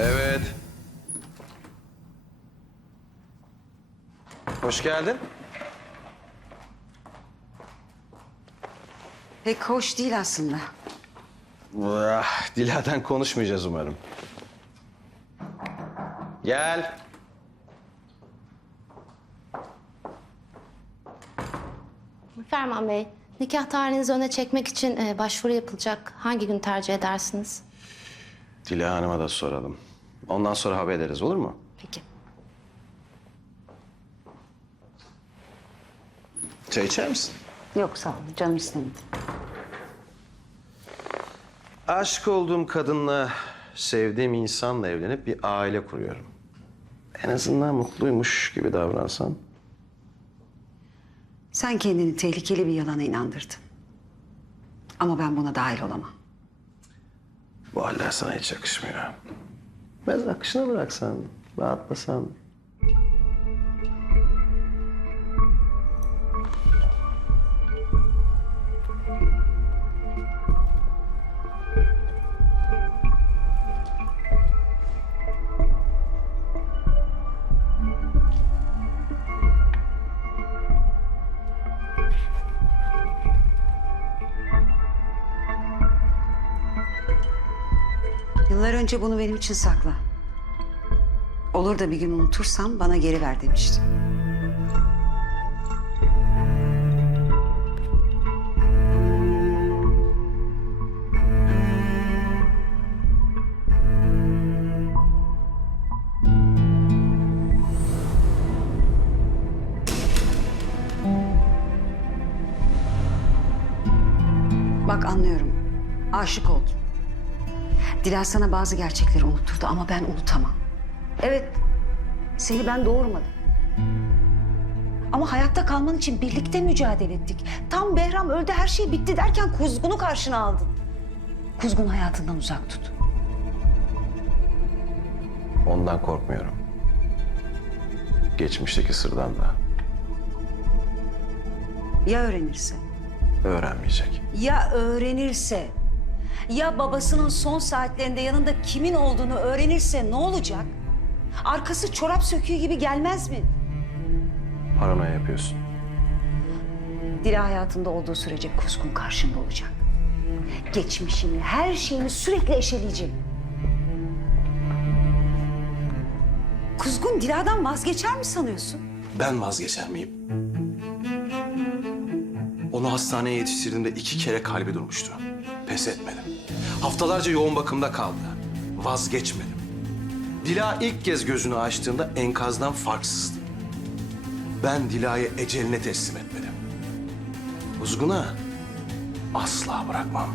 Evet. Hoş geldin. Pek hoş değil aslında. Ah, Dila'dan konuşmayacağız umarım. Gel. Ferman Bey, nikah tarihinizi öne çekmek için e, başvuru yapılacak. Hangi gün tercih edersiniz? Dila Hanım'a da soralım. Ondan sonra haber ederiz olur mu? Peki. Çay içer misin? Yok sağ ol canım istemedi. Aşık olduğum kadınla, sevdiğim insanla evlenip bir aile kuruyorum. En azından mutluymuş gibi davransan. Sen kendini tehlikeli bir yalana inandırdın. Ama ben buna dahil olamam. Bu haller sana hiç yakışmıyor. Biraz akışına bıraksan, rahatlasan. Yıllar önce bunu benim için sakla. Olur da bir gün unutursam bana geri ver demiştin. Bak anlıyorum. Aşık oldun. Dila sana bazı gerçekleri unutturdu ama ben unutamam. Evet, seni ben doğurmadım. Ama hayatta kalman için birlikte mücadele ettik. Tam Behram öldü, her şey bitti derken Kuzgun'u karşına aldın. Kuzgun hayatından uzak tut. Ondan korkmuyorum. Geçmişteki sırdan da Ya öğrenirse? öğrenmeyecek. Ya öğrenirse? Ya babasının son saatlerinde yanında kimin olduğunu öğrenirse ne olacak? Arkası çorap söküğü gibi gelmez mi? Paranoya yapıyorsun. Dila hayatında olduğu sürece Kuzgun karşında olacak. Geçmişini, her şeyini sürekli eşeleyecek. Kuzgun Dila'dan vazgeçer mi sanıyorsun? Ben vazgeçer miyim? Onu hastaneye yetiştirdiğimde iki kere kalbi durmuştu. Pes etmedim. Haftalarca yoğun bakımda kaldı. Vazgeçmedim. Dila ilk kez gözünü açtığında enkazdan farksızdı. Ben Dila'yı eceline teslim etmedim. Uzguna asla bırakmam.